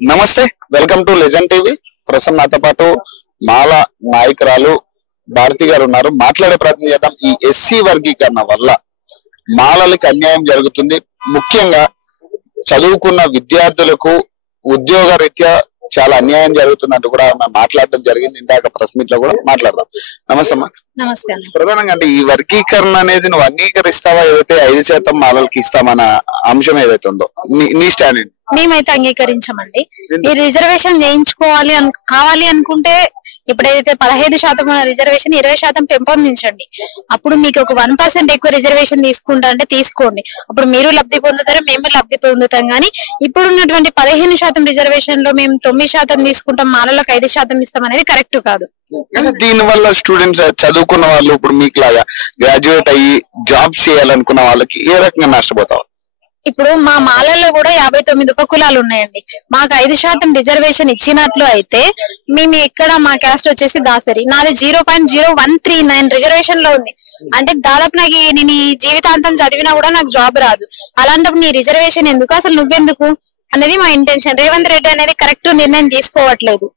నమస్తే, welcome to legend TV. ప్రస్తుతం నాతో పాటు మాల నాయకురాలు భారతి గారు ఉన్నారు. మాట్లాడే ప్రయత్నం చేద్దాం. ఈ ఎస్సీ వర్గీకరణ వల్ల మాలలకి అన్యాయం జరుగుతుంది. ముఖ్యంగా చదువుకున్న విద్యార్థులకు ఉద్యోగ రీత్యా చాలా అన్యాయం జరుగుతుందంటూ కూడా మాట్లాడడం జరిగింది. ఇందాక ప్రెస్ మీట్ లో కూడా మాట్లాడదాం. నమస్తే అమ్మా. నమస్తే. ప్రధానంగా అంటే ఈ వర్గీకరణ అనేది నువ్వు అంగీకరిస్తావా, ఏదైతే 5% మాలలకి ఇస్తామన్న అంశం ఏదైతే ఉందో నీ స్టాండ్ ఏంటి? మేమైతే అంగీకరించమండి. ఈ రిజర్వేషన్ చేయించుకోవాలి కావాలి అనుకుంటే ఇప్పుడు ఏదైతే 15% రిజర్వేషన్ 20% పెంపొందించండి. అప్పుడు మీకు ఒక 1% ఎక్కువ రిజర్వేషన్ తీసుకుంటా అంటే తీసుకోండి. అప్పుడు మీరు లబ్ధి పొందుతారు, మేము లబ్ధి పొందుతాం. కానీ ఇప్పుడు ఉన్నటువంటి 15% రిజర్వేషన్ లో మేము 9% తీసుకుంటాం, మాలలకు 5% ఇస్తాం అనేది కరెక్ట్ కాదు. దీని వల్ల స్టూడెంట్స్ చదువుకున్న వాళ్ళు ఇప్పుడు మీకు లాగా గ్రాడ్యుయేట్ అయ్యి జాబ్స్ చేయాలనుకున్న వాళ్ళకి ఏ రకంగా నష్టపోతారు? ఇప్పుడు మా మాలల్లో కూడా 59 ఉపకులాలు ఉన్నాయండి. మాకు 5% రిజర్వేషన్ ఇచ్చినట్లు అయితే మేము ఇక్కడ మా క్యాస్ట్ వచ్చేసి దాసరి, నాది 0.0139 రిజర్వేషన్ లో ఉంది. అంటే దాదాపు నాకు నేను ఈ జీవితాంతం చదివినా కూడా నాకు జాబ్ రాదు. అలాంటప్పుడు నీ రిజర్వేషన్ ఎందుకు, అసలు నువ్వెందుకు అనేది మా ఇంటెన్షన్. రేవంత్ రెడ్డి అనేది కరెక్ట్ నిర్ణయం తీసుకోవట్లేదు.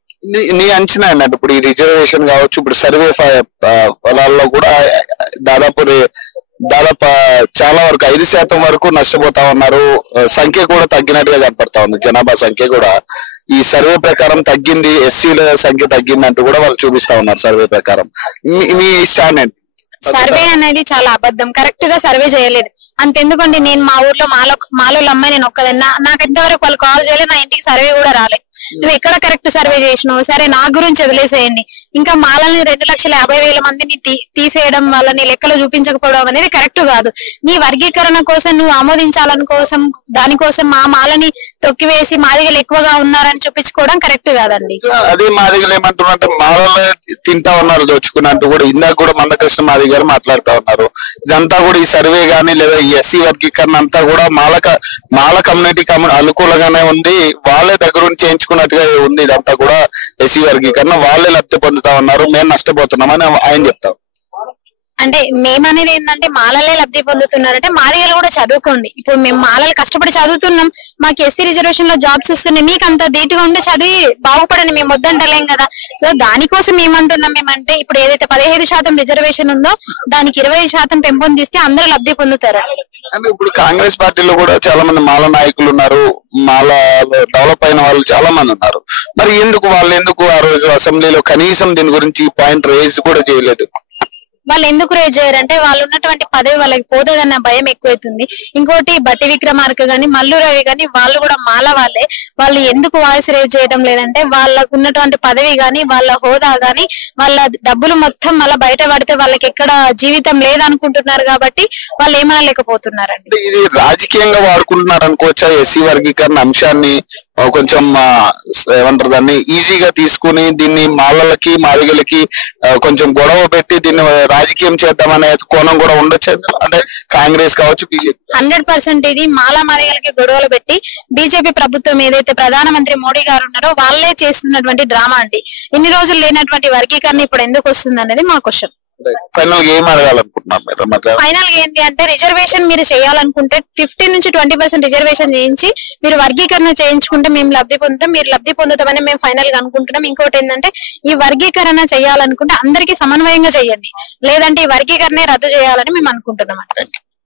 నీ అంచనా అన్నట్టు ఇప్పుడు ఈ రిజర్వేషన్ కావచ్చు, ఇప్పుడు సర్వే ఫలాల్లో కూడా దాదాపు చాలా వరకు 5% వరకు నష్టపోతా ఉన్నారు. సంఖ్య కూడా తగ్గినట్టుగా కనపడతా ఉంది. జనాభా సంఖ్య కూడా ఈ సర్వే ప్రకారం తగ్గింది, ఎస్సీల సంఖ్య తగ్గింది అంటూ కూడా వాళ్ళు చూపిస్తా ఉన్నారు సర్వే ప్రకారం. మీ స్టాండ్ ఏంటి? సర్వే అనేది చాలా అబద్ధం. కరెక్ట్ గా సర్వే చేయలేదు. అంతెందుకండి, నేను మా ఊర్లో మాలో అమ్మాయి నేను ఒక్కదన్నా, నాకు ఎంతవరకు వాళ్ళు కాల్ చేయలేదు, నా ఇంటికి సర్వే కూడా రాలేదు. నువ్వు ఎక్కడ కరెక్ట్ సర్వే చేసినావు? సరే, నా గురించి వదిలేసేయండి. ఇంకా మాలని 2,50,000 మందిని తీసేయడం వల్ల నీ లెక్కలు చూపించకపోవడం అనేది కరెక్ట్ కాదు. నీ వర్గీకరణ కోసం నువ్వు ఆమోదించాలని కోసం దానికోసం మా మాలని తొక్కివేసి మాదిగలు ఎక్కువగా ఉన్నారని చూపించుకోవడం కరెక్ట్ కాదండి. అదే మాదిగలు ఏమంటున్నారంటే మాలలో తింటా ఉన్నారు దోచుకున్నట్టు కూడా ఇందాక కూడా మందకృష్ణ మాదిగ గారు మాట్లాడుతా ఉన్నారు. ఇదంతా కూడా ఈ సర్వే గానీ లేదా ఈ ఎస్సీ వర్గీకరణ అంతా కూడా మాల కమ్యూనిటీ అనుకూలంగానే ఉంది, వాళ్ళే దగ్గర నుంచి చేయించుకున్నట్టుగా ఉంది. ఇదంతా కూడా ఎస్సీ వర్గీకరణ వాళ్ళే లబ్ధి పొందుతా ఉన్నారు, మేము నష్టపోతున్నామని ఆయన చెప్తాం. అంటే మేమనేది ఏంటంటే మాలలే లబ్ధి పొందుతున్నారంటే మాదిగలు కూడా చదువుకోండి. ఇప్పుడు మేము మాలలు కష్టపడి చదువుతున్నాం, మాకు ఎస్సీ రిజర్వేషన్ లో జాబ్స్ వస్తున్నాయి, మీకు అంత ధీటుగా ఉండి చదివి బాగుపడండి, మేము వద్దంటలేం కదా. సో దానికోసం ఏమంటున్నాం మేమంటే ఇప్పుడు ఏదైతే 15% రిజర్వేషన్ ఉందో దానికి 20% పెంపొందిస్తే అందరూ లబ్ధి పొందుతారండి. అంటే ఇప్పుడు కాంగ్రెస్ పార్టీలో కూడా చాలా మంది మాల నాయకులు ఉన్నారు, మాల డెవలప్ అయిన వాళ్ళు చాలా మంది ఉన్నారు. మరి వాళ్ళు ఎందుకు ఆ రోజు అసెంబ్లీలో కనీసం దీని గురించి పాయింట్ రేజ్ కూడా చేయలేదు? వాళ్ళు ఎందుకు రేజ్ చేయరంటే వాళ్ళు ఉన్నటువంటి పదవి వాళ్ళకి పోతుందన్న భయం ఎక్కువైతుంది. ఇంకోటి బట్టి విక్రమార్క గాని మల్లు రవి గాని వాళ్ళు కూడా మాల వాళ్ళే. వాళ్ళు ఎందుకు వాయిస్ రేజ్ చేయడం లేదంటే వాళ్ళకు ఉన్నటువంటి పదవి గాని వాళ్ళ హోదా గాని వాళ్ళ డబ్బులు మొత్తం మళ్ళీ బయట పడితే వాళ్ళకి ఎక్కడ జీవితం లేదనుకుంటున్నారు కాబట్టి వాళ్ళు ఏమనలేకపోతున్నారండి. ఇది రాజకీయంగా వాడుకుంటున్నారు అనుకోవచ్చా? ఎస్సీ వర్గీకరణ అంశాన్ని కొంచెం ఏమంటారు దాన్ని ఈజీగా తీసుకుని దీన్ని మాలలకి మాదిగలకి కొంచెం గొడవ పెట్టి దీన్ని రాజకీయం చేద్దామనే కోణం కూడా ఉండొచ్చు. అంటే కాంగ్రెస్ కావచ్చు, బీజేపీ 100% ఇది మాలా మాదిగలకి గొడవలు పెట్టి బీజేపీ ప్రభుత్వం ఏదైతే ప్రధానమంత్రి మోడీ గారు ఉన్నారో వాళ్ళే చేస్తున్నటువంటి డ్రామా అండి. ఇన్ని రోజులు లేనటువంటి వర్గీకరణ ఇప్పుడు ఎందుకు వస్తుంది అనేది మా క్వశ్చన్. ఫైనల్ గా ఏం అడగాలనుకుంటున్నారు మీరు? ఫైనల్ గా ఏంటి అంటే రిజర్వేషన్ మీరు చేయాలనుకుంటే 15 నుంచి 20% రిజర్వేషన్ చేయించి మీరు వర్గీకరణ చేయించుకుంటే మేము లబ్ధి పొందుతాం, మీరు లబ్ధి పొందుతామని మేము ఫైనల్ గా అనుకుంటున్నాం. ఇంకోటి ఏంటంటే ఈ వర్గీకరణ చేయాలనుకుంటే అందరికీ సమన్వయంగా చేయండి, లేదంటే ఈ వర్గీకరణ రద్దు చేయాలని మేము అనుకుంటున్నాం.